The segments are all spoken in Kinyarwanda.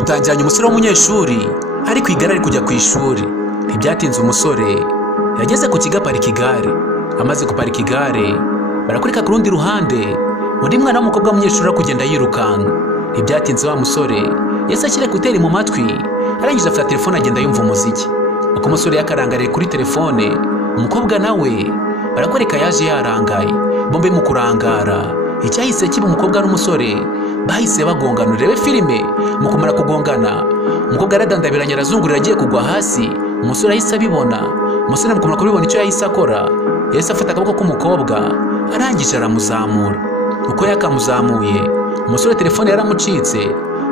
Dutanjanye umusore w'umunyeshuri ari ku igare ari kujya ku ishuri. Ntibyatinze umusore yageze ku kigo aparika igare. Amaze guparika igare barakurika ku rundi ruhande undi mwana w'umukobwa w'umunyeshuri ari kugenda yirukanka. Ntibyatinze wa musore yese ashyira ekuteri mu matwi arangije afata telefone agenda yumva umuziki. Uko umusore yakarangariye kuri telefone, umukobwa nawe barakwereka yaje yarangaye. Bombe mu kurangara icyahise kiba umukobwa n'umusore bahise bagongana. Urebe filime mu kumara kugongana umukobwa aradandabiranye arazungurira agiye kugwa hasi. Umusore ahise abibona. Umusore mu kumara kubibona icyo yahise akora yahise afata akaboko k'umukobwa arangije aramuzamura. Uko yakamuzamuye umusore telefone yaramucitse.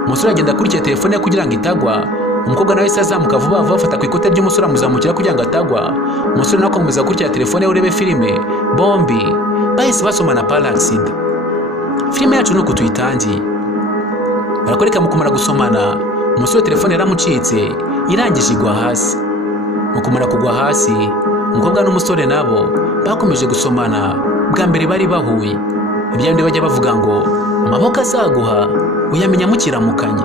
Umusore agenda akurikiye telefone ye kugira ngo itagwa. Umukobwa nawe yahise azamuka vuba vuba afata ku ikote ry'umusore amuzamukira kugira ngo atagwa. Umusore nawe akomeza gukurikira telefone ye. Urebe filime bombi bahise basomana paraxida. Filime yacu nuko tuyitangiye. Barakwereka mu kumara gusomana umusore telefone yaramucitse irangije igwa hasi. Mu kumara kugwa hasi umukobwa n'umusore nabo bakomeje gusomana. Bwa mbere bari bahuye ibyandi bajya bavuga ngo amaboko azaguha uyamenya mukiramukanya.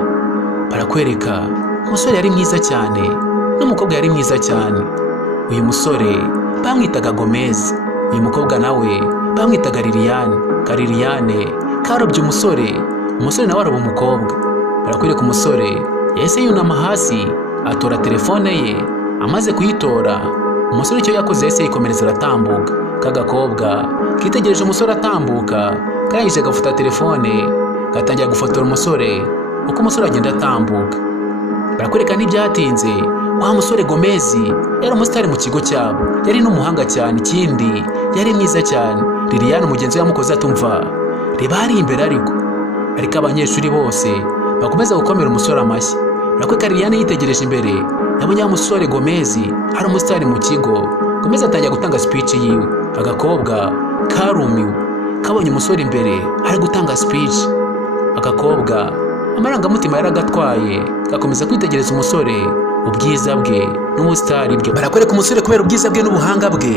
Barakwereka umusore yari mwiza cyane n'umukobwa yari mwiza cyane. Uyu musore bamwitaga Gomez, uyu mukobwa nawe bamwitaga Liliane. Liliane karobye umusore, umusore nawe aroba umukobwa. Barakwereka umusore yahise yunama hasi atora telefone ye. Amaze kuyitora umusore icyo yakoze yahise yikomereza aratambuka. Kagakobwa kitegereje umusore atambuka karangije gafata telefone gatangira gufotora umusore uko umusore agenda atambuka. Barakwereka ntibyatinze wa musore Gomez yari umusitari mu kigo cyabo, yari n'umuhanga cyane, ikindi yari mwiza cyane. Liliane mugenzi we yamukoze atumva reba hari imbere ariko abanyeshuri bose bakomeza gukomera umusore amashyi. Barakwereka Liliane yitegereje imbere yabonye wa musore Gomez hari umusitari mu kigo. Gomez atangira gutanga speech yiwe. Agakobwa karumiwe kabonye umusore imbere ari gutanga speech. Agakobwa amarangamutima yaragatwaye gakomeza kwitegereza umusore, ubwiza bwe n'ubusitari bwe. Barakwereka umusore kubera ubwiza bwe n'ubuhanga bwe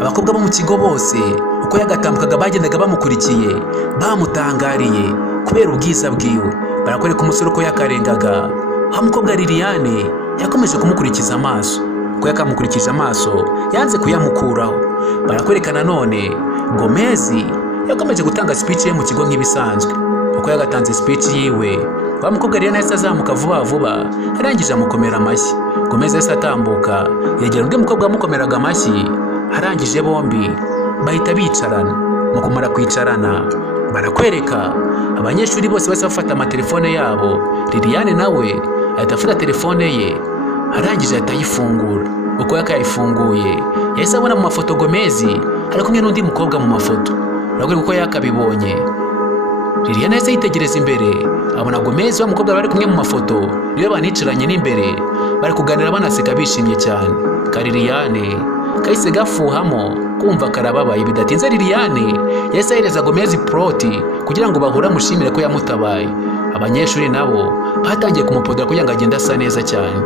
abakobwa bo mu kigo bose uko yagatambukaga bagendaga bamukurikiye bamutangariye kubera ubwiza bwiwe. Barakwereka umusore uko yakarengaga wa mukobwa Liliane yakomeje kumukurikiza amaso. Uko yakamukurikije amaso yanze kuyamukuraho. Barakwereka nanone Gomez yakomeje gutanga speech ye mu kigo nk'ibisanzwe. Uko yagatanze speech yiwe wa mukobwa Liliane yahise azamuka vuba vuba arangije amukomera amashyi. Gomez yahise atambuka yegera undi mukobwa wamukomeraga amashyi. Arangije bombi bahita bicarana. Mu kumara kwicarana barakwereka abanyeshuri bose bose bafata amatelefone yabo. Liliane nawe ahita afata telefone ye arangije ahita ayifungura. Uko yakayifunguye yahise abona mu mafoto Gomez ari kumwe n'undi mukobwa mu mafoto. Barakwereka uko yakabibonye Liliane yahise yitegereza imbere abona Gomez wa mukobwa bari kumwe mu mafoto niwe banicaranye n'imbere bari kuganira banaseka bishimye cyane. Liliane kahise gafuhamo kumva karababaye. Bidatinze Liliane yahise ahereza Gomez proti kugira ngo bahura mushimire ko yamutabaye. Abanyeshuri nabo batangiye kumupodera kugira ngo agende asa neza cyane.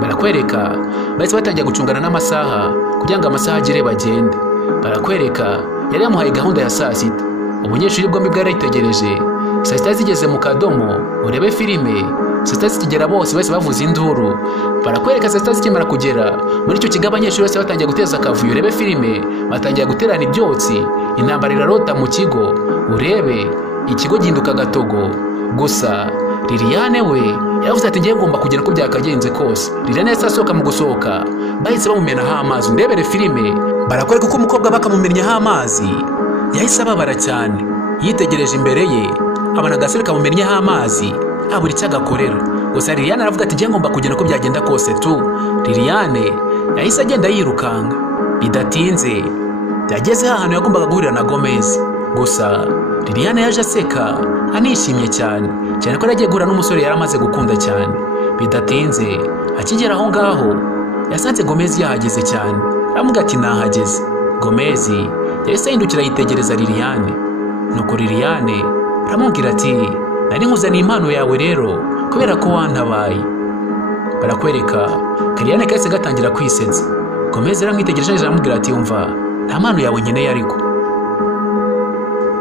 Barakwereka bahise batangiye gucungana n'amasaha kugira ngo amasaha agere bagende. Barakwereka yari yamuhaye gahunda ya saa sita. Ubunyeshuri bwombi bwarayitegereje. Saa sita zigeze mu kadomo urebe filime. Saa sita zikigera bose bahise bavuza induru. Barakwereka saa sita zikimara kugera muri icyo kigo abanyeshuri bose batangiye guteza akavuyo. Urebe filime batangiye guterana ibyotsi. Intambara irarota mu kigo. Urebe ikigo gihinduka gatogo. Gusa Liliane we yavuze ati ngiye ngomba kugera uko byakagenze kose. Liliane yahise asohoka. Mu gusohoka bahise bamumenaho amazi. Ndebere filime barakwereka uko umukobwa bakamumennyeho amazi yahise ababara cyane. Yitegereje imbere ye abona agasore kamumennyeho amazi abura icyo agakorera. Gusa Liliane aravuga ati ngiye ngomba kugera uko byagenda kose tu. Liliane yahise agenda yirukanka. Bidatinze yageze ahantu yagombaga guhurira na Gomez. Gusa Liliane yaje aseka anishimye cyane ko yagiye guhura n'umusore yari amaze gukunda cyane. Bidatinze akigera aho ngaho yasanze Gomez yahageze cyane. Aramuga ati nahageze. Gomez yahise ahindukira yitegereza Liliane. Nuko Liliane aramubwira ati nari nkuzaniye impano yawe rero kubera ko wantabaye. Barakwereka Liliane kahise gatangira kwisetsa. Gomez aramwitegereje aramubwira ati umva nta mpano yawe nkeneye ariko.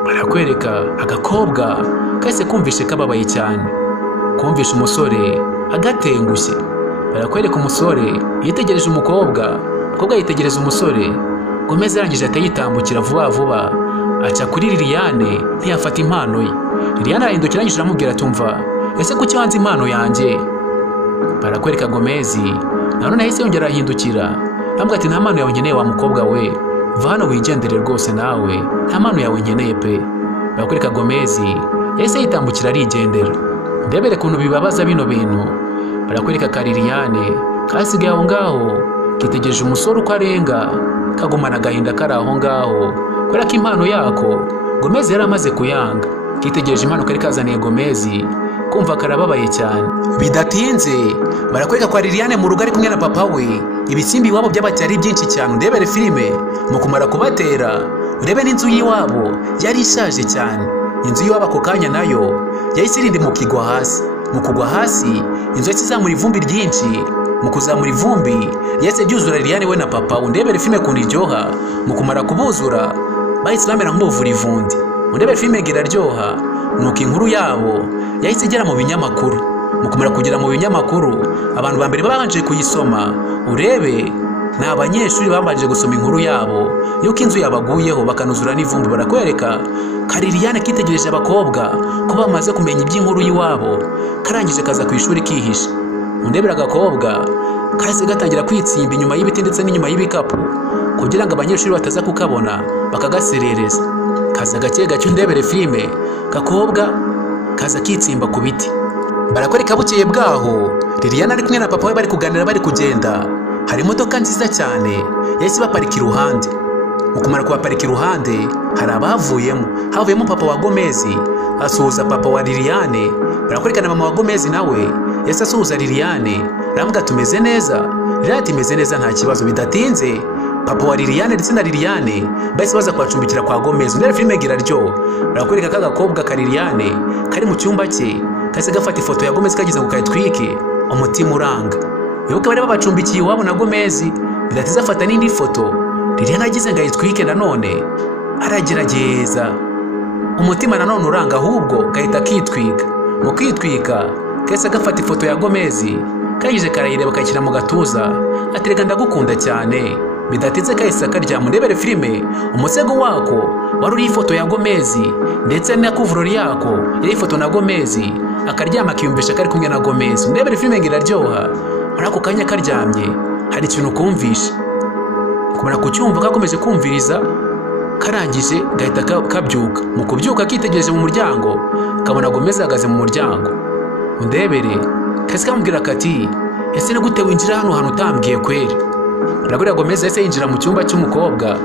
Barakwereka agakobwa kahise kumvishe kababaye cyane kumvisha umusore agatengushye. Barakwereka umusore yitegereje umukobwa yitegereza umusore. Gomez arangije atayitambukira vuba vuba aca kuri Liliane ntiyafata impano ye. Liliane arahindukira arangije aramubwira atumva ese kuki wanze impano yanjye? Barakwereka Gomez nanone yahise yongera arahindukira amubwira ati nta mpano yawe nkeneye wa mukobwa we, va hano wigendere rwose nawe nta mpano yawe nkeneye pe. Barakwereka Gomez yahise yitambukira arigendera. Ndebere kuntu bibabaza bino bintu. Barakwereka ka Liliane kasigaye aho ngaho kitegereje umusore uko arenga kagumana agahinda kari aho ngaho kubera ko impano yako Gomez yari amaze kuyanga. Kitegereje impano kari kazaniye Gomez kumva karababaye cyane. Bidatinze barakwereka kwa Liliane mu rugo ari kumwe na papa we. Ibisimbi iwabo by'abacyari byinshi cyane. Ndebere filime mu kumara kubatera urebe n'inzu y'iwabo yari ishaje cyane. Inzu y'iwabo ako kanya nayo yahise irindi mu kigwa hasi. Mu kugwa hasi inzu yahise izamura ivumbi ryinshi. Mu kuzamura ivumbi yahise byuzura Liliane we na papa we. Ndebere filime kundi iryoha mu kumara kubuzura bahise bamera nk'ubuvura ivundi. Ndebere filime iraryoha nuko inkuru yabo yahise igera mu binyamakuru. Mu kumara kugera mu binyamakuru abantu ba mbere babanje kuyisoma urebe ni abanyeshuri babanje gusoma inkuru yabo yuko inzu yabaguyeho bakanuzura n'ivumbi. Barakwereka Liliane kitegereje abakobwa ko bamaze kumenya iby'inkuru y'iwabo karangije kaza ku ishuri kihisha. Ndebera agakobwa kahise gatangira kwitsimba inyuma y'ibiti ndetse n'inyuma y'ibikapu kugira ngo abanyeshuri bataza kukabona bakagaserereza. Kaza gake gake ndebere filime gakobwa kaza kitsimba ku biti. Barakwereka bukeye bwaho Liliane ari kumwe na papa we bari kuganira bari kugenda. Hari imodoka nziza cyane yahise baparika iruhande. Mu kumara kubaparika iruhande hari havuyemo papa wa Gomez asuhuza papa wa Liliane. Barakwereka na mama wa Gomez nawe yahise asuhuza Liliane aravuga tumeze neza. Liliane ati meze neza nta kibazo. Bidatinze papa wa Liliane ndetse na Liliane bahise baza kwacumbikira kwa Gomez. Ndebere filime iraryoha. Barakwereka kagakobwa ka Liliane kari mu cyumba cye kahise gafata ifoto ya Gomez kagize ngo kayitwike umutima uranga. Yuko bari babacumbikiye iwabo na Gomez. Bidatinze afata n'indi foto Liliane agize ngo ayitwike nanone aragerageza umutima nanone uranga ahubwo gahita kitwika. Mu kwitwika kahise gafata ifoto ya Gomez kayije karayireba kayishyira mu gatuza aterega ndagukunda cyane. Bidatinze kahise karyama. Ndebere filime umusego wako wari uri ifoto ya Gomez ndetse na kuvurori yako yari ifoto na Gomez akaryama akiyumvisha kari kumwe na Gomez. Ndebere filime iraryoha. Muri ako kanya karyamye hari ikintu kumvisha. Kumara kucyumva kakomeje kumviriza karangije gahita kabyuka. Mu kubyuka kitegereje mu muryango kabona Gomez ahagaze mu muryango. Ndebere kahise kamubwira kati ese nagute winjira hano utambwiye kweri? Barakwereka Gomez yahise yinjira mu cyumba cy'umukobwa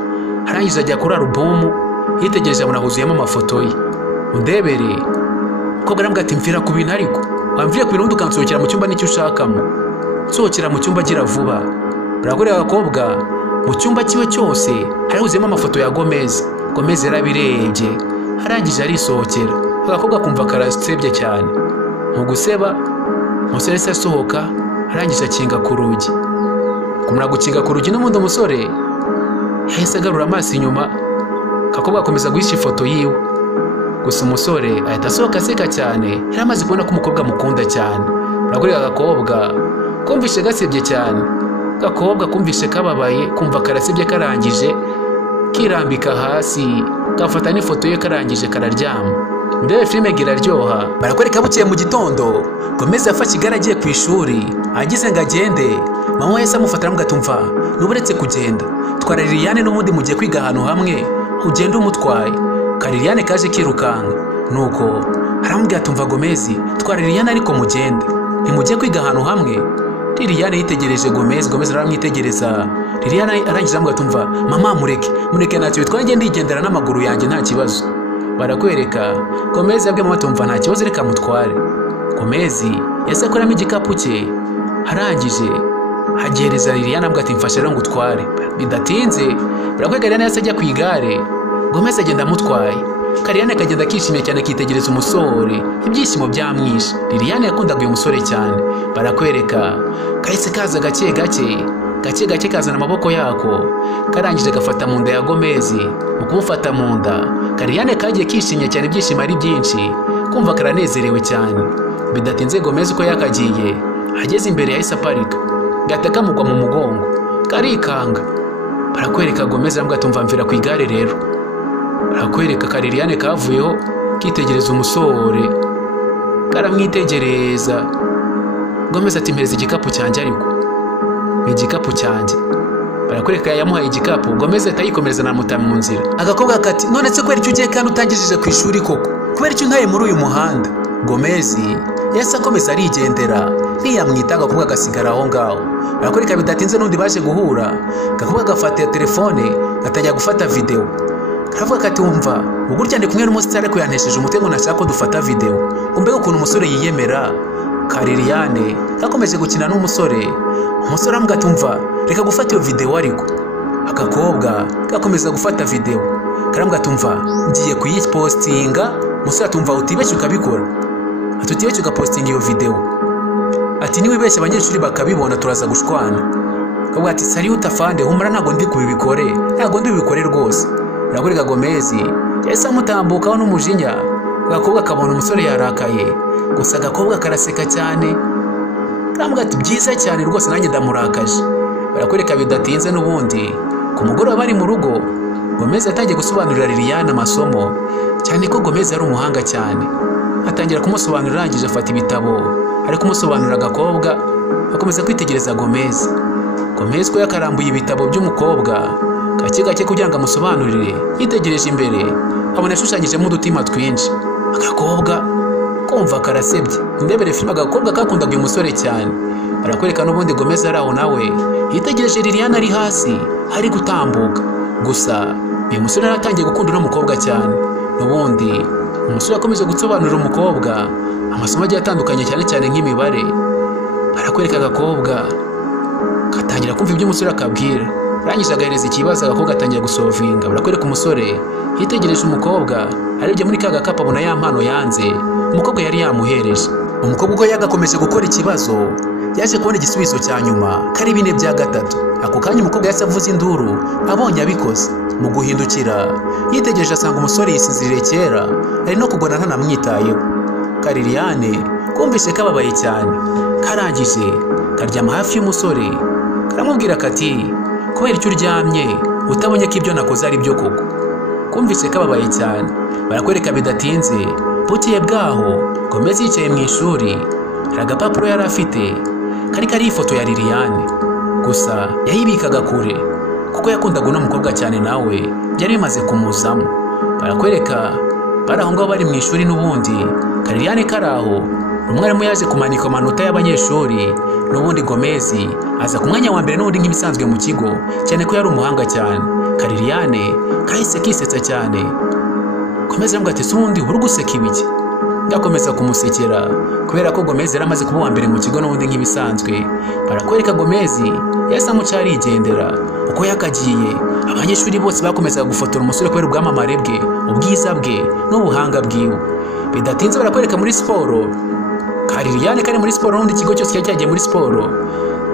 arangije ajya kuri alubumu yitegereje abona huzuyemo amafoto ye. Ndebere umukobwa aramubwira ati mvira ku bintu ariko wamvire ku bintu ukansohokera mu cyumba nicyo ushakamo. Sohokera mu cyumba gira vuba. Barakwereka agakobwa mu cyumba kiwe cyose hari huzuyemo amafoto ya Gomez. Gomez yarabirebye arangije arisohokera. Agakobwa kumva karasebye cyane. Mu guseba umusore se asohoka arangije akinga ku rugi. Kumara gukinga ku rugi n'ubundi umusore yahise agarura amaso inyuma. Agakobwa akomeza guhisha ifoto yiwe. Gusa umusore ahita asohoka aseka cyane yari amaze kubona ko umukobwa amukunda cyane. Barakwereka agakobwa kumvishe gasebye cyane. Agakobwa kumvishe kababaye kumva karasebye karangije kirambika hasi gafata n'ifoto ye karangije kararyama. Ndebere filime iraryoha. Barakwereka bukeye mu gitondo Gomez yafashe igare agiye ku ishuri agize ngo agende. Mama we yahise amufata aramugatumva nuburetse kugenda twara Liliane n'ubundi mugiye kwiga ahantu hamwe ugenda umutwaye. Liliane kaje kirukanga nuko aramubwira atumva Gomez twara Liliane ariko mugende ntimugiye kwiga ahantu hamwe. Liliane yitegereje Gomez aramwitegereza. Liliane arangije aramubwira atumva mama mureke ntacyo bitwaye ngende yigendera n'amaguru yanjye nta kibazo. Barakwereka Gomez yabwiye mama atumva nta kibazo reka mutware. Gomez yahise akuramo igikapu cye arangije hagereza Liliane amubwira ati mfashe rero ngutware. Bidatinze barakwereka Liliane yahise ajya ku igare. Gomez agenda amutwaye. Liliane akagenda akishimye cyane akitegereza umusore ibyishimo byamwishe. Liliane yakundaga uyu musore cyane. Barakwereka kahise kaza gake gake kazana amaboko yako karangije gafata mu nda ya Gomez. Mu kumufata mu nda Liliane kagiye kishimye cyane ibyishimo ari byinshi kumva karanezerewe cyane. Bidatinze Gomez uko yakagiye ageze imbere yahise aparika gahita kamugwa mu mugongo karikanga. Barakwereka Gomez arambwira ati umva mvira ku igare rero. Barakwereka ka Liliane kavuyeho kitegereza umusore karamwitegereza. Gomez ati mpereza igikapu cyanjye ariko igikapu cyanjye. Barakwereka yamuhaye igikapu. Gomez atayikomereza namuta mu nzira. Agakobwa kati none se kwera icyo ugiye kandi utangishije ku ishuri koko kubera icyo ntaye muri uyu muhanda. Gomez yasa akomeza arigendera ntiyamwita. Agakobwa gasigara aho ngaho. Barakwereka bidatinze n'undi baje guhura. Agakobwa gafata telefone gatangira gufata video. Karavuga kati wumva ugurya ndi kumwe n'umusitari ariko yantesheje umutego nashaka ko dufata video. Umbega ukuntu umusore yiyemera. Ka Liliane gakomeje gukina n'umusore. Umusore aramubwira ati umva reka gufata iyo video ariko. Agakobwa gakomeza gufata video. Karamubwira ati umva ngiye kuyipostinga. Umusore ati umva utibeshye ukabikora. Ati utibeshye ugapostinga iyo video. Ati niwibeshye abanyeshuri bakabibona turaza gushwana. Akavuga ati sari utafande humura ntago ndi kubibikore. Ntago ndi bibikore rwose. Barakwereka Gomez yahise amutambukaho n'umujinya. Agakobwa kabona umusore yarakaye. Gusa agakobwa karaseka cyane. Karamubwira ati byiza cyane rwose nanjye ndamurakaje. Barakwereka bidatinze n'ubundi ku mugoroba bari mu rugo. Gomez yatangiye gusobanurira Liliane amasomo cyane ko Gomez yari umuhanga cyane. Atangira kumusobanurira arangije afata ibitabo ari kumusobanurira. Agakobwa akomeza kwitegereza Gomez. Gomez ko yakarambuye ibitabo by'umukobwa gake gake kugira ngo amusobanurire. Yitegereje imbere abona ashushanyijemo udutima twinshi. Agakobwa kumva karasebye. Ndebere filime agakobwa kakundaga uyu musore cyane. Barakwereka n'ubundi Gomez ari aho nawe yitegereje Liliane ari hasi ari gutambuka. Gusa uyu musore yaratangiye gukunda uno mukobwa cyane. N'ubundi umusore akomeje gusobanurira umukobwa amasomo agiye atandukanye cyane cyane nk'imibare. Barakwereka agakobwa katangira kumva ibyo umusore akabwira. Arangije agahereza ikibazo. Agakobwa atangira gusovinga. Barakwereka umusore yitegereje umukobwa arebye muri ka gakapu abona ya mpano yanze umukobwa yari yamuhereje. Umukobwa uko yagakomeje gukora ikibazo yaje kubona igisubizo cya nyuma kari 4 bya gatatu. Ako kanya umukobwa yase avuza induru abonye abikoze. Mu guhindukira yitegereje asanga umusore yisinziriye kera ari no kugona ntanamwitayeho. Ka Liliane kumvise kababaye cyane. Karangije karyama hafi y'umusore karamubwira kati kubera icyo uryamye utabonye ko ibyo nakoze ari byo koko. Kumvise kababaye cyane. Barakwereka bidatinze butiye bwaho Gomez yicaye mu ishuri. Hari agapapuro yari afite kari ifoto ya Liliane. Gusa yayibikaga kure kuko yakundaga uno mukobwa cyane nawe byari bimaze kumuzamo. Barakwereka bari aho ngaho bari mu ishuri n'ubundi ka Liliane karaho. Umwarimu yaje kumanika amanota y'abanyeshuri. N'ubundi Gomez aza ku mwanya wa mbere n'ubundi nk'ibisanzwe mu kigo cyane ko yari umuhanga cyane. Ka Liliane kahise kisetsa cyane. Gomez aramubwira ati sundi uri guseka ibiki. Gakomeza kumusekera kubera ko Gomez yari amaze kuba wa mbere mu kigo n'ubundi nk'ibisanzwe. Barakwereka Gomez yasa mucyari igendera. Uko yakagiye abanyeshuri bose bakomezaga gufotora umusore kubera ubwamamare bwe, ubwiza bwe n'ubuhanga bwiwe. Bidatinze barakwereka muri siporo. Ka Liliane kari muri siporo n'undi kigo cyose cyagiye muri siporo.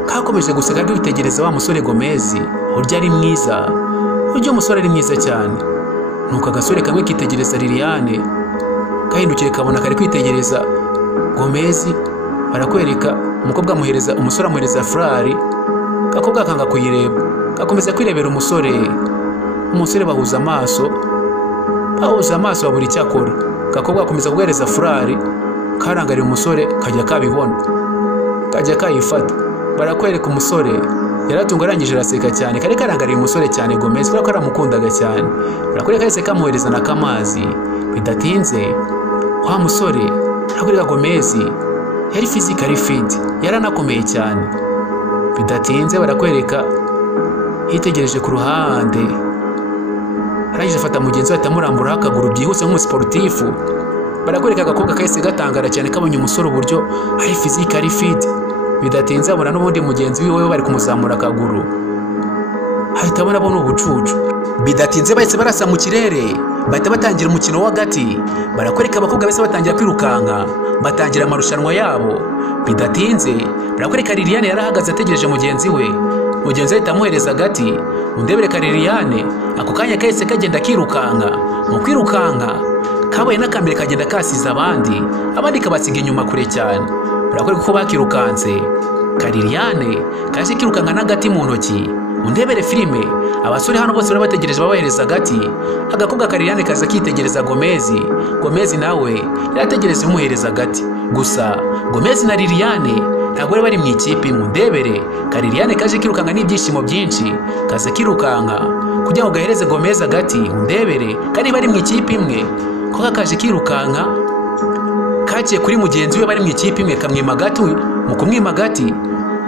Kakomeje guseka kwitegereza wa musore Gomez urya ari mwiza. Urya umusore ari mwiza cyane. Nuko agasore kamwe kitegereza Liliane kahindukire kabona kari kwitegereza Gomez. Barakwereka umukobwa amuhereza umusore amuhereza flari. Gakobwa kanga kuyireba gakomeza kwirebera umusore. Umusore bahuza amaso baburi cyakora. Gakobwa akomeza kugereza flari karangarira umusore kajya kabibona kajya kayifata. Barakwereka umusore yaratunga arangije araseka cyane kare karangarira umusore cyane Gomez kubera ko aramukundaga cyane. Barakwereka yese kamuhereza na kamazi. Bidatinze wa musore arakwereka Gomez yari physically fit yaranakomeye cyane. Bidatinze barakwereka yitegereje ku ruhande. Arangije afata mugenzi we atamurambura akaguru byihuse nk'umusportifu. Barakwereka agakobwa kahise gatangara cyane kabonye umusore uburyo ari physically fit. Bidatinze abona n'ubundi mugenzi wiwe bari kumuzamura akaguru ahita abona ubucucu. Bidatinze bahise barasa mu kirere bahita batangira umukino w'agati. Barakwereka abakobwa bese batangira kwirukanka batangira amarushanwa yabo. Bidatinze barakwereka Liliane yarahagaze ategereje mugenzi we. Mugenzi we tamuhereza agati. Undebere ka Liliane ako kanya kahise kagenda kirukanka. Mu kwirukanka kabaye n'akambere kagenda kasiza abandi kabasiga inyuma kure cyane. Barakwereka ko bakirukanse. Liliane kaje kirukanka n'agati mu ntoki. Undebere filime, abasore hano bose barabategereje babahereza agati. Agakobwa ka Liliane kaza kitegereza Gomez nawe yarategereza umuhereza agati. Gusa Gomez na Liliane ntabwo bari mu ikipe imwe. Undebere ka Liliane kaje kirukanka n'ibyishimo byinshi, kaza kirukanka kugira ngo gahereze Gomez agati. Undebere kandi bari mu ikipe imwe, ko kaje kirukanka kaciye kuri mugenzi we bari mu ikipe imwe, kamwima agati. Mu kumwima agati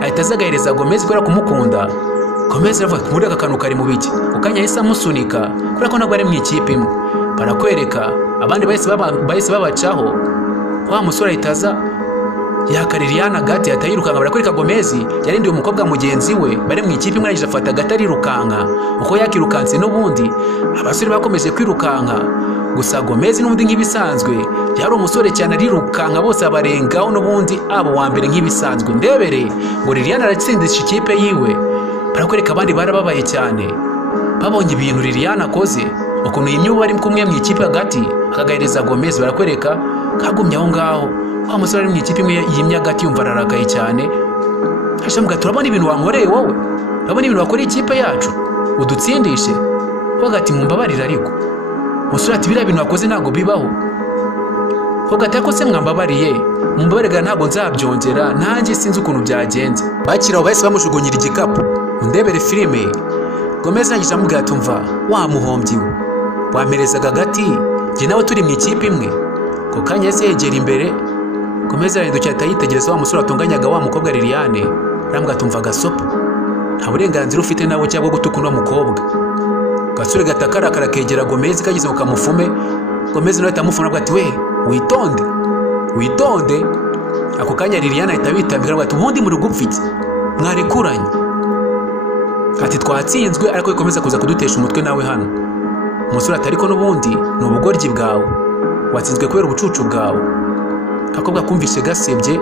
ahita azagahereza Gomez kubera kumukunda. Gomez aravuga muri aka kantu kari mu biki, ukanya yahise amusunika kubera ko ntabwo ari mu ikipe imwe. Barakwereka abandi bahise babacaho. Wa musore ahita aza yaka Liliane agati atayirukanka. Barakwereka Gomez yarindiye umukobwa mugenzi we bari mu ikipe imwe, arangije afata agati arirukanka. Uko yakirukanse n'ubundi abasore bakomeje kwirukanka. Gusa Gomez n'ubundi nk'ibisanzwe yari umusore cyane, arirukanka bose abarengaho n'ubundi abo wa mbere nk'ibisanzwe. Ndebere ngo Liliane aratsindisha ikipe yiwe. Barakwereka abandi barababaye cyane babonye ibintu Liliane akoze, ukuntu yimye bari kumwe mu ikipe hagati akagahereza Gomez. Barakwereka kagumye aho ngaho. Wa musore ari mu ikipe imwe yimye hagati yumva ararakaye cyane. Ashamuga turabona ibintu wankoreye wowe, urabona ibintu wakoreye ikipe yacu udutsindishe. Hagati mumbabarira ariko musore ati biriya bintu wakoze ntabwo bibaho. Hagati ko se mwambabariye mumbabarira ntabwo nzabyongera, nanjye sinzi ukuntu byagenze. Bakiraho bahise bamushugunyira igikapu. Undebere filime, Gomez arangije amubwira ati umva wa muhombyi we, wamperezaga agati njye nawe turi mu ikipe imwe. Ko kanya yahise yegera imbere. Gomez arahindukira ahita yitegereza wa musore watunganyaga wa mukobwa Liliane. Aramubwira ati umva gasopo, nta burenganzira ufite nawe cyangwa gutuka uno mukobwa. Gasore gatakarakara kegera Gomez kageze mu kamufume. Gomez nawe atamufuna avuga ati we witonde. Ako kanya Liliane ahita bitambika avuga ati ubundi muri gupfiki mwarekuranye. Ati twatsinzwe ariko ikomeza kuza kudutesha umutwe nawe hano. Umusore ati ariko n'ubundi ni ubugoryi bwawe, watsinzwe kubera ubucucu bwawe. Akobwa kumvishe gasebye.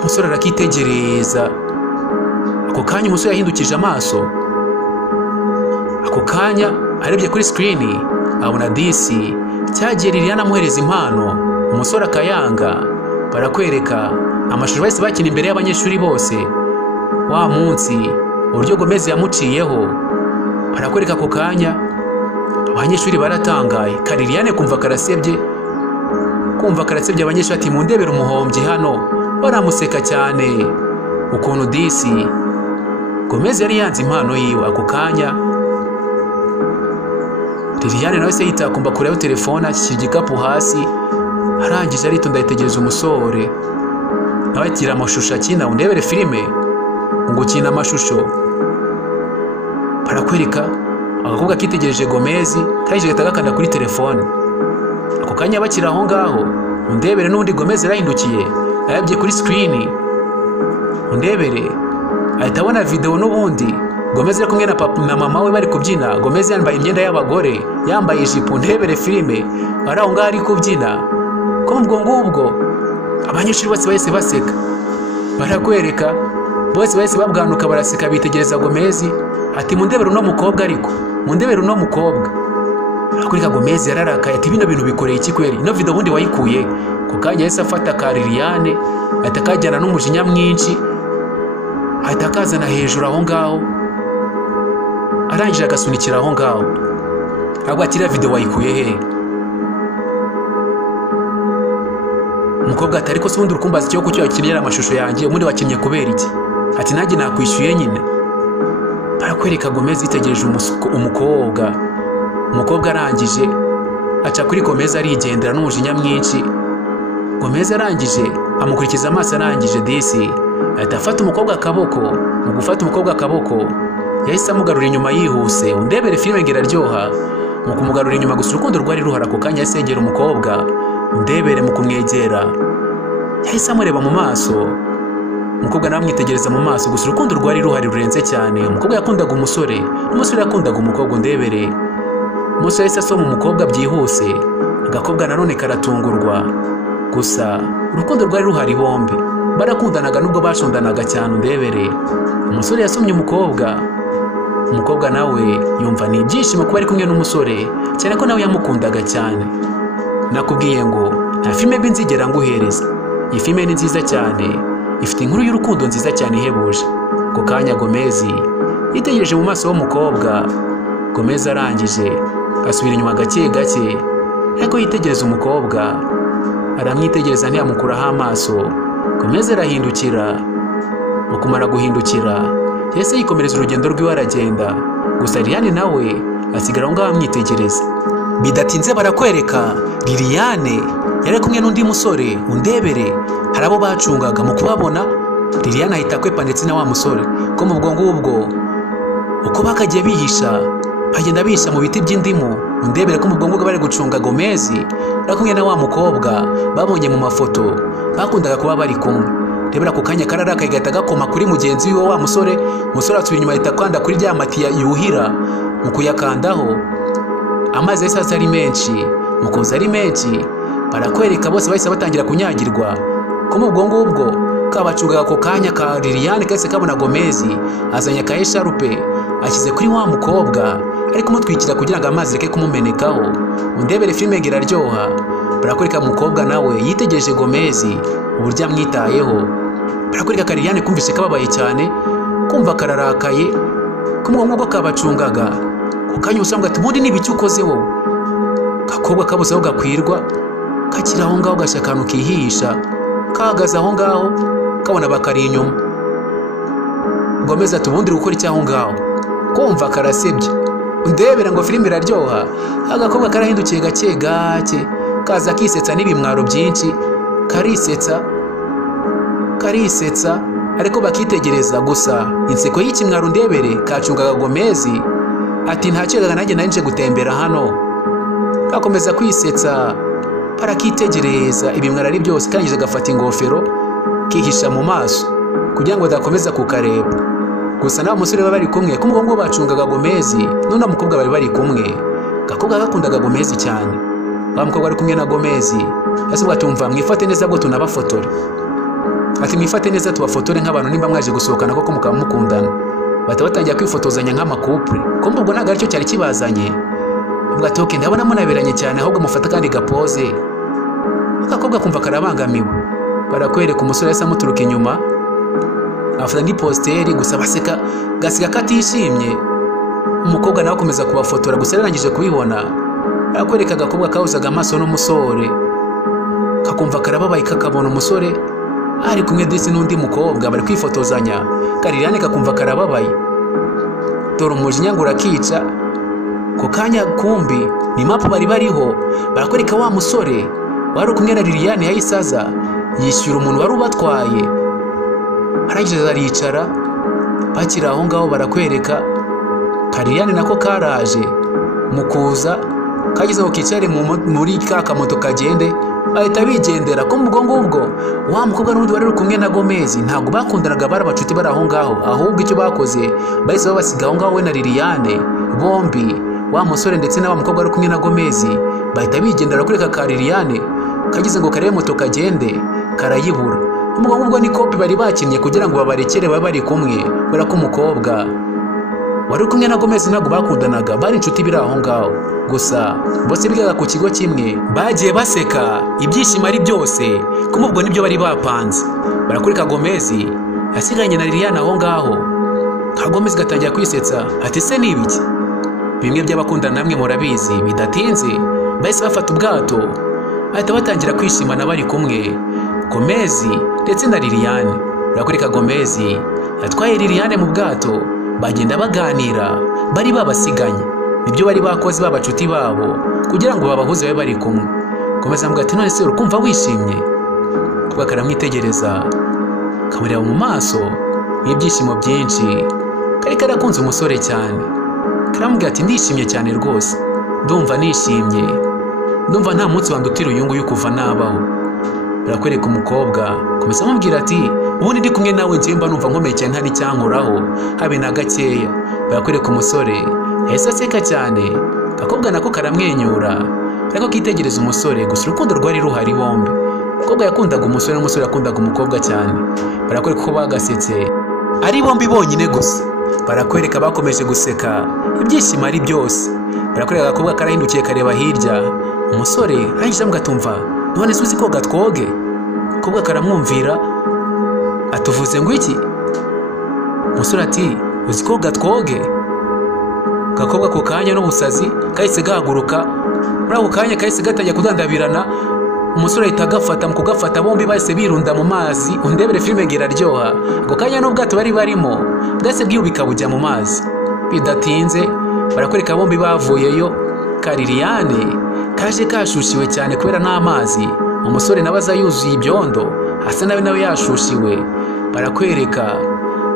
Umusore arakitegereza. Ako kanya umusore yahindukije amaso. Ako kanya arebye kuri screen abona disi cyagiye Liliane amuhereza impano. Umusore akayanga. Barakwereka amashusho bahise bakina imbere y'abanyeshuri bose. Wa munsi uburyo Gomez yamuciyeho. Barakwereka ako kanya abanyeshuri baratangaye. Liliane kumva karasebye abanyeshuri ati mundebere umuhombyi hano. Baramuseka cyane ukuntu disi Gomez yari yanze impano yiwe. Ako kanya Liliane nawe se yitakumba kureho telefone, ashyira igikapu hasi. Arangije aritonda yitegereza umusore nawe akira amashusho akina. Undebere filime ngo ukina amashusho. Barakwereka agakobwa kitegereje Gomez kayije gahita gakanda kuri telefone. Ako kanya bakira aho ngaho. Undebere n'undi Gomez yarahindukiye ayabye kuri screen. Undebere ahita abona video n'ubundi Gomez ari kumwe na mama we bari kubyina. Gomez yambaye imyenda y'abagore, yambaye ijipo. Undebere filime ari aho ngaho ari kubyina. Ko ngubwo abanyeshuri bose bahise baseka. Barakwereka bose bahise babwanuka baraseka bitegereza Gomez ati mundebere uno mukobwa ariko mundebere uno mukobwa. Akurika Gomez yararakaye ati bino bintu bikoreye iki kweri, ino video bundi wayikuye. Ko kanya yahise afata ka Liliane atakajyana n'umujinya mwinshi atakazana hejuru aho ngaho. Arangije agasunikira aho ngaho. Agwa ati video wayikuye he? Umukobwa ati ariko se ubundi urukumbaza cyo kucyo yakinyera amashusho yanjye umundi wakinnye kubera iki? Ati nanjye nakwishyuye nyine. Barakwereka Gomez yitegereje umukobwa arangije aca kuri Gomez arigendera n'umujinya mwinshi. Gomez arangije amukurikiza amaso. Arangije disi ahita afata umukobwa akaboko. Mu gufata umukobwa akaboko yahise amugarura inyuma yihuse. Undebere filime ngeraryoha mu kumugarura inyuma. Gusa urukundo rwari ruhara. Ako kanya yahise yegera umukobwa. Undebere mu kumwegera yahise amureba mu maso. Umukobwa nawe amwitegereza mu maso. Gusa urukundo rwari ruhari rurenze cyane. Umukobwa yakundaga umusore n'umusore yakundaga umukobwa. Undebere umusore yahise asoma umukobwa byihuse. Agakobwa nanone karatungurwa. Gusa urukundo rwari ruhari, bombi barakundanaga nubwo bashondanaga cyane. Undebere umusore yasomye umukobwa umukobwa nawe yumva ni ibyishimo kuba ari kumwe n'umusore cyane ko nawe yamukundaga cyane. Nakubwiye ngo nta filime mbi nzigera nguhereza. Iyi filime ni nziza cyane, ifite inkuru y'urukundo nziza cyane ihebuje. Ako kanya Gomez yitegereje mu maso y'umukobwa. Gomez arangije asubira inyuma gake gake, ariko yitegereza umukobwa. Aramwitegereza ntiyamukuraho amaso. Gomez arahindukira. Mu kumara guhindukira yahise yikomereza urugendo rw'iwe aragenda. Gusa Liliane nawe asigara aho ngaho amwitegereza. Bidatinze barakwereka Liliane yari kumwe n'undi musore Undebere. Hari abo bacungaga. Mu kubabona Liliane ahita akwepa ndetse na wa musore ko mu bwongo ubwo uko bakagiye bihisha bagenda bihisha mu biti by'indimu. Undebere ko mu bwongo bari gucunga Gomez ari kumwe na wa mukobwa babonye mu mafoto bakundaga kuba bari kumwe. Rebera ku kanya kararakaye gahita gakoma kuri mugenzi we wa musore. Umusore asubira inyuma ahita kwanda kuri rya matiya yuhira. Mu kuyakandaho amazi yahise ari menshi. Mu kuza ari menshi barakwereka bose bahise batangira kunyagirwa ko mu bwongo ubwo kabacungaga ako kanya ka Liliane kahise kabona Gomez azanye akaye sharupe ashyize kuri wa mukobwa ari kumutwikira kugira ngo amazi reke kumumenekaho. Undebere filime iraryoha. Barakwereka umukobwa nawe yitegereje Gomez uburyo amwitayeho. Barakwereka ka Liliane kumvise kababaye cyane, kumva kararakaye ko mu bwongo bwo kabacungaga. Ku kanya usanga ati ubundi n'ibiki ukoze wowe. Gakobwa kabuze aho gakwirwa kakira aho ngaho gashya akantu kihisha kahagaze aho ngaho kabona bakari inyuma. Gomez ati ubundi gukora icyo aho ngaho. Kumva karasebye. Undebera ngo filime iraryoha. Agakobwa karahindukiye gake gake kaza kisetsa n'ibimwaro byinshi. Karisetsa ariko bakitegereza. Gusa inseko y'ikimwaro Undebere kacungaga Gomez ati ntacyegaga nanjye nari nje gutembera hano. Kakomeza kwisetsa barakitegereza ibimwaro ari byose. Karangije gafata ingofero kihisha mu maso kugira ngo adakomeza kukareba. Gusa nawe umusore bari kumwe ko umugongo bacungaga Gomez n'undi mukobwa bari kumwe. Gakobwa gakundaga Gomez cyane. Wa mukobwa ari kumwe na Gomez asubwa tumva mwifate neza bwo tunabafotora. Ati mwifate neza tubafotore nk'abantu nimba mwaje gusohokana koko mukaba mukundana. Batabatangira kwifotozanya nk'amakupure ko mbubwo ntago aricyo cyari kibazanye. Ubwo atoke ndabona munaberanye cyane ahubwo mufata kandi gapoze. Akakobwa kumva karabangamiwe. Barakwereka umusore yasa muturuka inyuma afata ndi posteri. Gusa baseka gasiga katishimye. Umukobwa nawe akomeza kubafotora. Gusa yarangije kubibona barakwereka agakobwa kahuzaga amaso n'umusore. Kakumva karababaye kakabona umusore ari kumwe ndetse n'undi mukobwa bari kwifotozanya. Liliane kakumva karababaye. Dore umujinya ngo urakica. Ko kanya kumbi ni mapu bariho. Barakwereka wa musore wari kumwe na Liliane yayisaza yishyura umuntu wari ubatwaye. Arangije aricara. Bakira aho ngaho barakwereka Liliane nako karaje. Mukuza kageze ukicare muri ka kamoto kagende bahita bigendera ko mu bwongo ubwo wa mukobwa n'undi wari kumwe na Gomez ntago bakundanaga barabacuti bari aho ngaho. Ahubwo icyo bakoze bahise babasiga aho ngaho we na Liliane bombi. Wa musore ndetse na wa mukobwa ari kumwe na Gomez bahita bigendera kureka ka Liliane kageze ngo karebe moto kagende karayibura. Umugabo ubwo ni kopi bari bakinnye kugira ngo babarekere bari kumwe. Bera ko umukobwa wari kumwe na Gomez ntago bakundanaga bari inshuti biri aho ngaho. Gusa bose bigaga ku kigo kimwe bagiye baseka ibyishimo ari byose kumubwo nibyo bari bapanze. Barakurika Gomez asiganye na Liliane aho ngaho. Ka Gomez gatangira kwisetsa ati se nibiki bimwe by'abakundana namwe murabizi. Bidatinze bahise bafata ubwato bahita batangira kwishimana bari kumwe Gomez ndetse na Liliane. Barakurika Gomez yatwaye Liliane mu bwato bagenda baganira bari babasiganye. Nibyo bari bakoze babacuti babo kugira ngo babahuze babe bari kumwe. Gomez amubwira ati none se urukumva wishimye. Kuba karamwitegereza kamureba mu maso n'ibyishimo byinshi. Kari karakunze umusore cyane. Karamubwira ati ndishimye cyane rwose. Ndumva nishimye. Ndumva nta munsi wandutira uyungu yukuva nabaho. Barakwereka umukobwa komeza amubwira ati ubundi ndi kumwe nawe ngiye mba numva nkomeye cyane nta n'icyankoraho habe na gakeya. Barakwereka umusore yahise aseka cyane. Gakobwa nako karamwenyura ariko kitegereza umusore. Gusa urukundo rwari ruhari bombi. Umukobwa yakundaga umusore n'umusore yakundaga umukobwa cyane. Barakwereka ko bagasetse ari bombi bonyine gusa. Barakwereka bakomeje guseka, ibyishimo ari byose. Barakwereka agakobwa karahindukiye kareba hirya, umusore arangije amugatumva, none se uzi koga twoge? Agakobwa karamwumvira, atuvuze ngo iki? Umusore ati, uzi koga twoge? Agakobwa ku kanya n'ubusazi kahise gahaguruka, muri ako kanya kahise gatangiye kudandabirana. Umusore ahita agafata, mu kugafata bombi bahise birunda mu mazi. Undebere filime ngira aryoha. Ako kanya n'ubwato bari barimo bwase bwiyubika bujya mu mazi. Bidatinze barakwereka bombi bavuyeyo. Liliane kaje kashushiwe cyane kubera n'amazi. Umusore nabaza yuzuye ibyondo, asa nawe yashushiwe. Barakwereka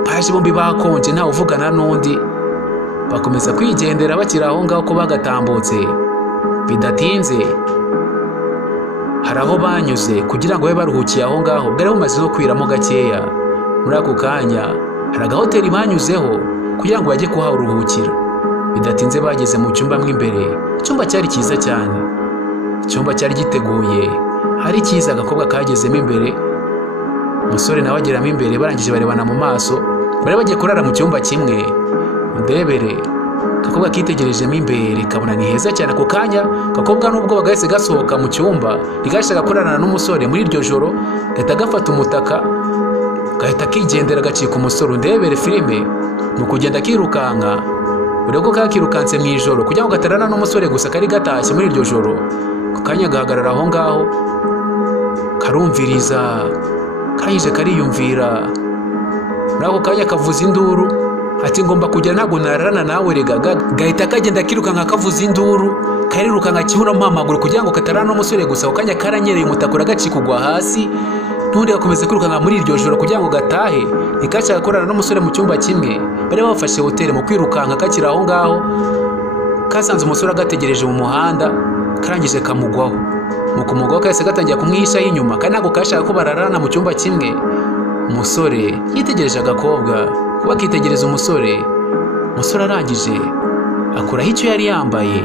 baje bombi bakonje nta uvugana n'undi. Bakomeza kwigendera bakira aho ngaho ko bagatambutse. Bidatinze hari aho banyuze kugira ngo babe baruhukiye aho ngaho, bwari bumaze no kwiramo gakeya. Muri ako kanya hari agahoteli banyuzeho kugira ngo bajye kuharuhukira. Bidatinze bageze mu cyumba mw'imbere. Icyumba cyari cyiza cyane, icyumba cyari giteguye, hari cyiza. Agakobwa kagezemo imbere, umusore nawe ageramo imbere. Barangije barebana mu maso, bari bagiye kurara mu cyumba kimwe. Undebere agakobwa kitegerejemo imbere kabona ni heza cyane. Ako kanya agakobwa n'ubwo bagahise gasohoka mu cyumba, ntigashaka kurarana n'umusore muri iryo joro. Gahita gafata umutaka gahita kigendera gacika umusore. Undebere filime mu kugenda kirukanka, urebe ko kakirukanse mu ijoro kugira ngo gatarana n'umusore gusa kari gatashye muri iryo joro. Ako kanya gahagarara aho ngaho karumviriza, karangije kariyumvira. Muri ako kanya kavuza induru ati ngomba kujya, ntabwo nararana nawe rega. Gahita kagenda kirukanka kavuza induru, karirukanka kibura amaguru kugira ngo katarana n'umusore gusa. Ako kanya karanyereye umutaka uragacika kugwa hasi. N'undi gakomeza kwirukanka muri iryo joro kugira ngo gatahe, ntikashaka korana n'umusore mu cyumba kimwe. Bari bafashe hoteli mu kwirukanka kakiri aho ngaho. Kasanze umusore agategereje mu muhanda, karangije kamugwaho. Mu kumugwaho kahise gatangira kumwihishaho inyuma, kandi ntabwo kashaka ko bararana mu cyumba kimwe. Umusore yitegereje agakobwa, kuba akitegereza umusore. Umusore arangije akuraho icyo yari yambaye,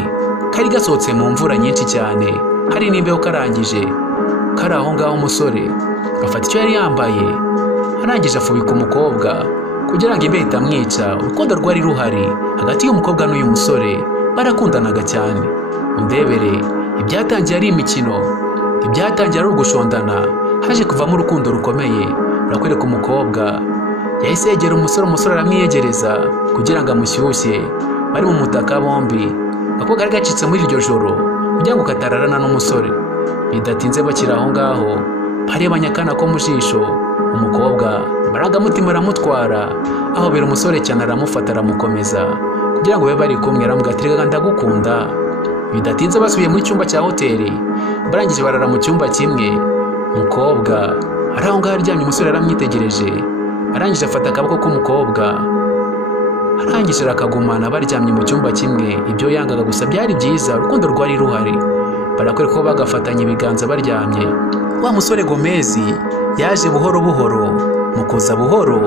kari gasohotse mu mvura nyinshi cyane, hari n'imbeho. Karangije kari aho ngaho, umusore afata icyo yari yambaye, arangije afubika umukobwa kugira ngo imbeho itamwica. Urukundo rwari ruhari hagati y'umukobwa n'uyu musore, barakundanaga cyane. Undebere ibyatangiye ari imikino, ibyatangiye ari ugushondana, haje kuvamo urukundo rukomeye. Barakwereka umukobwa yahise yegera umusore, umusore aramwiyegereza kugira ngo amushyushye. Bari mu mutaka bombi, ako kari gacitse muri iryo joro kugira ngo katararana n'umusore. Bidatinze bakira aho ngaho, barebanye akana ko mu jisho. Umukobwa amarangamutima aramutwara, ahobera umusore cyane, aramufata aramukomeza kugira ngo babe bari kumwe. Aramubwira ati rega ndagukunda. Bidatinze basubiye muri cyumba cya hoteli, barangije barara mu cyumba kimwe. Umukobwa ari aho ngaho aryamye, umusore aramwitegereje. Arangije afata akaboko k'umukobwa, arangije arakagumana. Baryamye mu cyumba kimwe, ibyo yangaga gusa byari byiza, urukundo rwari ruhari. Barakwereka ko bagafatanya ibiganza baryamye. Wa musore Gomezi yaje buhoro buhoro. Mu kuza buhoro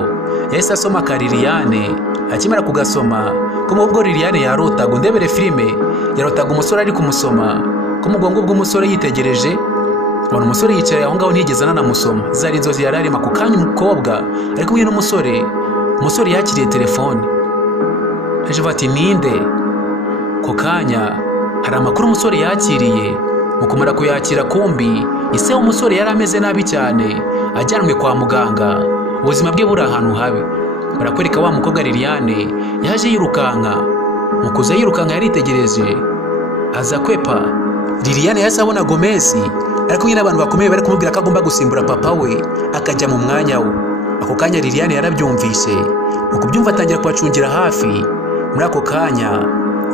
yahise asoma ka Liliane. Akimara kugasoma ko mu bwo Liliane yarotaga. Undebere filime yarotaga umusore ari kumusoma, ko mu bwongo bw'umusore yitegereje. Ubona umusore yicaye aho ngaho ntigeze anamusoma, zari inzozi yari arimo. Ako kanya umukobwa ari kumwe n'umusore, umusore yakiriye telefone, aje ati ninde? Ako kanya hari amakuru umusore yakiriye. Mu kumara kuyakira kumbi ise w'umusore yari ameze nabi cyane, ajyanwe kwa muganga, ubuzima bwe buri ahantu habi. Barakwereka wa mukobwa Liliane yaje yirukanka. Mu kuza yirukanka yaritegereje, aza kwepa. Liliane yahise abona Gomezi ari kumwe n'abantu bakomeye bari kumubwira ko agomba gusimbura papa we akajya mu mwanya we. Ako kanya Liliane yarabyumvise, mu kubyumva atangira kubacungira hafi. Muri ako kanya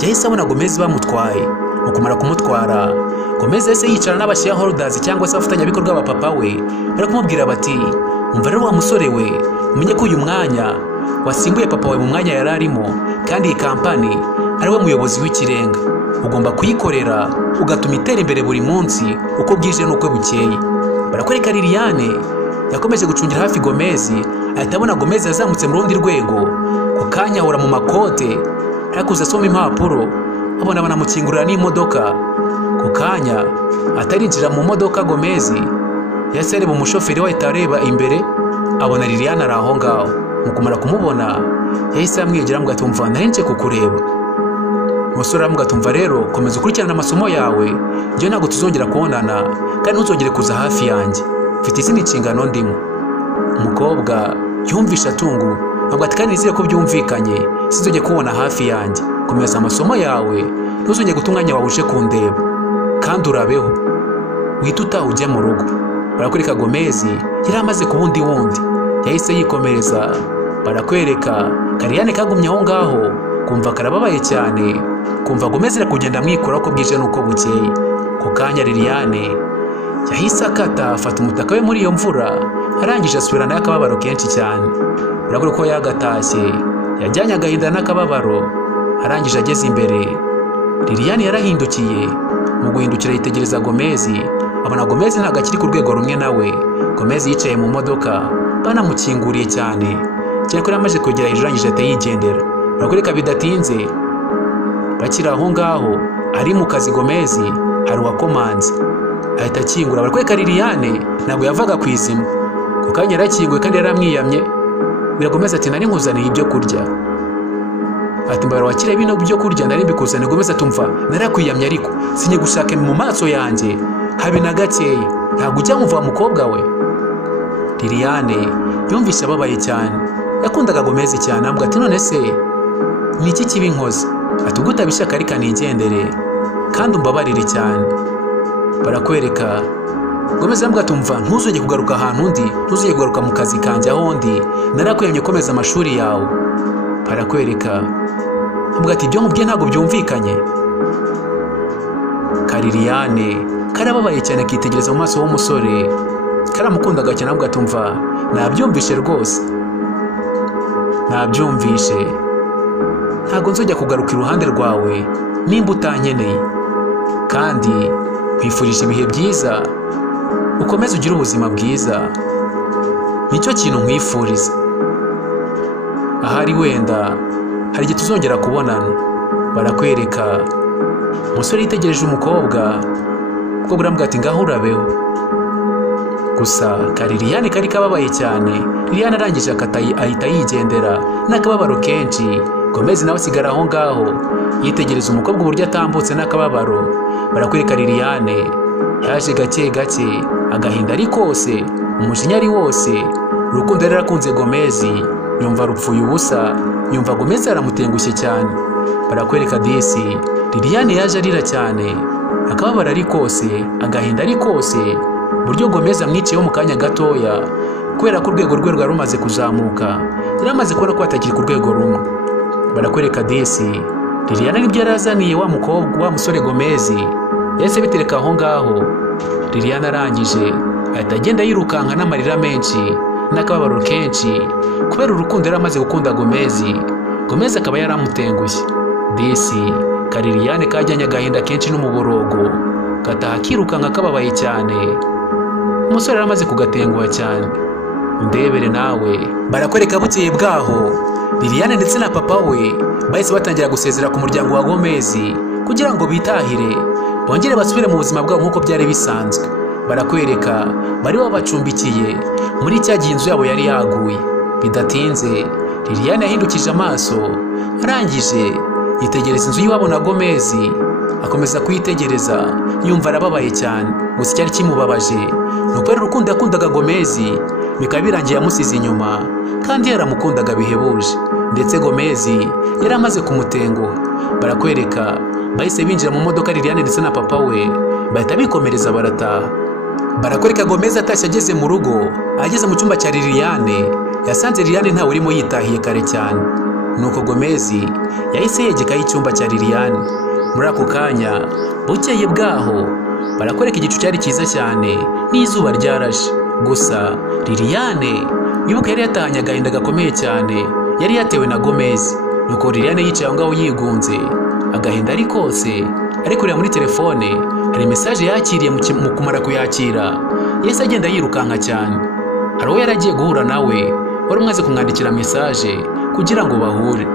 yahise abona Gomezi bamutwaye. Mu kumara kumutwara, Gomezi yahise yicara n'abashyira holders cyangwa se abafatanyabikorwa ba papa we, bari kumubwira bati umva rero wa musore we, umenye ko uyu mwanya wasimbuye papa we mu mwanya yari arimo, kandi iyi kampani ari we muyobozi w'ikirenga. Ugomba kuyikorera ugatuma itera imbere buri munsi uko bwije n'uko bukeye. Barakwereka Liliane yakomeje gucungira hafi Gomezi, ahita abona Gomezi yazamutse mu rundi rwego. Ku kanya ahora mu makote, arakuza asoma impapuro, abona banamukingurira n'imodoka. Ku kanya atarinjira mu modoka, Gomezi yahise areba umushoferi we, ahita areba imbere abona Liliane ari aho ngaho. mu kumara kumubona yahise amwegera amuga ati umva narinje kukureba. Umusore amuga ati umva rero komeza ukurikirana amasomo yawe, njye ntabwo tuzongera kubonana kandi ntuzongere kuza hafi yanjye, mfite izindi nshingano ndimo. Umukobwa yumvisha atunguwe avuga ati kandi nizere ko byumvikanye, sinzongeye kubona hafi yanjye, komeza amasomo yawe ntuzongere guta umwanya wawe uje kundeba kandi urabeho wihita utaha ujye mu rugo. Barakwereka Gomez yari amaze ku wundi yahise yikomereza. Barakwereka Kariyane kagumye aho ngaho kumva karababaye cyane, kumva Gomez ari kugenda amwikora ko bwije nuko bukeye. Ku kanya Liliane yahise akata afata umutaka we muri iyo mvura, arangije asubirana y'akababaro kenshi cyane. Barakwereka ko yagatashye yajyanye agahinda n'akababaro, arangije ageze imbere Liliane yarahindukiye. Mu guhindukira yitegereza Gomez, abona Gomez ntabwo akiri ku rwego rumwe nawe. Gomez yicaye mu modoka banamukinguriye cyane cyane ko yamaze kugera hejuru, arangije ahita yigendera. Barakwereka bidatinze bakiri aho ngaho ari mu kazi Gomez hari uwakomanze ahita akingura. Barakwereka Liliane ntabwo yavaga ku izima, ku kanya yarakinguye kandi yaramwiyamye. Gomez ati nari nkuzaniye ibyo kurya. Ati mbara wakire bino byo kurya nari mbikuzaniye. Gomez ati umva narakwiyamye ariko sinye gushaka mu maso yanjye habe na gakeya, ntabwo ujya nkumva mukobwa we. Liliane yumvisha ababaye cyane, yakundaga Gomez cyane. Amuga ati none se ni iki kibi nkoze? Ati ubwo utabishaka ariko nigendere kandi umbabarire cyane. Barakwereka Gomez amuga ati umva ntuzongeye kugaruka ahantu ndi, ntuzongeye kugaruka mu kazi kanjye aho ndi, narakwiyamye komeza amashuri yawe. Barakwereka amuga ati ibyo nkubwiye ntabwo byumvikanye. Liliane karababaye cyane akitegereza mu maso w'umusore, karamukundaga cyane. Amuga ati umva nabyumvishe rwose, nabyumvishe, ntabwo nzojya kugaruka iruhande rwawe nimba utankeneye, kandi nkwifurije ibihe byiza, ukomeze ugire ubuzima bwiza, nicyo kintu nkwifuriza. Ahari wenda hari igihe tuzongera kubonana. Barakwereka umusore yitegereje umukobwa kuko buramuga ati ngaho urabeho. Gusa Liliane kari kababaye cyane. Liliane arangije ahita yigendera n'akababaro kenshi. Gomez nawe asigara aho ngaho yitegereza umukobwa uburyo atambutse n'akababaro. Barakwereka Liliane yaje gake gake, agahinda ari kose, umujinya ari wose. Urukundo yari yarakunze Gomez yumva rupfuye ubusa, yumva Gomez aramutengushye cyane. Barakwereka disi Liliane yaje arira cyane, akababaro ari kose, agahinda ari kose. Buryo Gomez amwiciyeho mu kanya gatoya kubera ko urwego rwe rwari rumaze kuzamuka, yari amaze kubona ko atakiri ku rwego rumwe. Barakwereka disi Liliane nibyo yarazaniye wa mukobwa wa musore Gomez yahise bitereka aho ngaho. Liliane arangije ahita agenda yirukanka n'amarira menshi n'akababaro kenshi kubera urukundo yari amaze gukunda Gomez. Gomez akaba yaramutengushye. Disi Liliane kajyanye agahinda kenshi n'umuborogo, gataha kirukanka kababaye cyane. Umusore yari amaze kugatenguha cyane. Ndebere nawe. Barakwereka bukeye bwaho Liliane ndetse na papa we bahise batangira gusezera ku muryango wa Gomez kugira ngo bitahire bongere basubire mu buzima bwabo nk'uko byari bisanzwe. Barakwereka bari babacumbikiye muri cya gihe inzu yabo yari yaguye. Bidatinze Liliane yahindukije amaso, arangije yitegereza inzu y'iwabo na Gomez, akomeza kuyitegereza yumva arababaye cyane. Gusa cyari kimubabaje nuko ari urukundo yakundaga Gomez bikaba birangiye yamusize inyuma kandi yaramukundaga bihebuje, ndetse Gomez yari amaze kumutenguha. Barakwereka bahise binjira mu modoka Liliane ndetse na papa we bahita bikomereza barataha. Barakwereka Gomez atashye ageze mu rugo, ageze mu cyumba cya Liliane yasanze Liliane ntawe urimo yitahiye kare cyane. Nuko Gomez yahise yegekaho icyumba cya Liliane. Muri ako kanya bukeye bwaho barakwereka igicu cyari cyiza cyane n'izuba ryarashe. Gusa Liliane wibuka yari yatahanye agahinda gakomeye cyane yari yatewe na Gomez. Nuko Liliane yicaye aho ngaho yigunze, agahinda ari kose, ari kureba muri telefone hari message yakiriye. Mu kumara kuyakira yahise agenda yirukanka cyane. Hari uwo yaragiye guhura nawe wari umaze kumwandikira message kugira ngo bahure.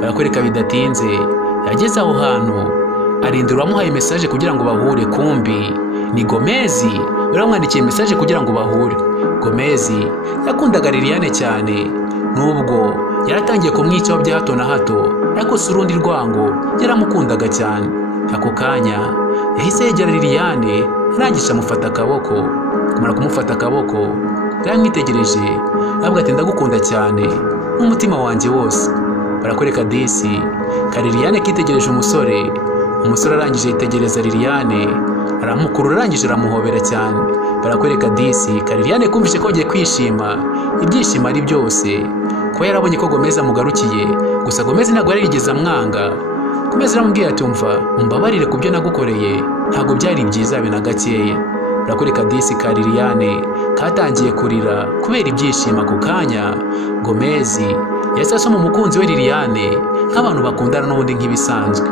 Barakwereka bidatinze yageze aho hantu arindira uwamuhaye message kugira ngo bahure, kumbi ni Gomez uramwandikiye message kugira ngo bahure. Gomez yakundaga Liliane cyane nubwo yaratangiye kumwicaho bya hato na hato, ariko si urundi rwango, yaramukundaga cyane. Ako kanya yahise yegera Liliane, arangije amufata akaboko. Kumara kumufata akaboko yaramwitegereje, avuga ati ndagukunda cyane n'umutima wanjye wose. Barakwereka disi ka Liliane kitegereje umusore arangije yitegereza Liliane, aramukurura arangije aramuhobera cyane. Barakwereka disi ka Liliane kumvishe ko agiye kwishima, ibyishimo ari byose, kuba yarabonye ko Gomez amugarukiye. Gusa Gomez ntabwo yarigeze amwanga. Gomez aramubwira ati umva, umbabarire ku byo nagukoreye, ntabwo byari byiza be na gakeya. Barakwereka disi ka Liliane katangiye kurira kubera ibyishimo. Ako kanya Gomez yahise asoma umukunzi we Liliane nk'abantu bakundana n'ubundi nk'ibisanzwe.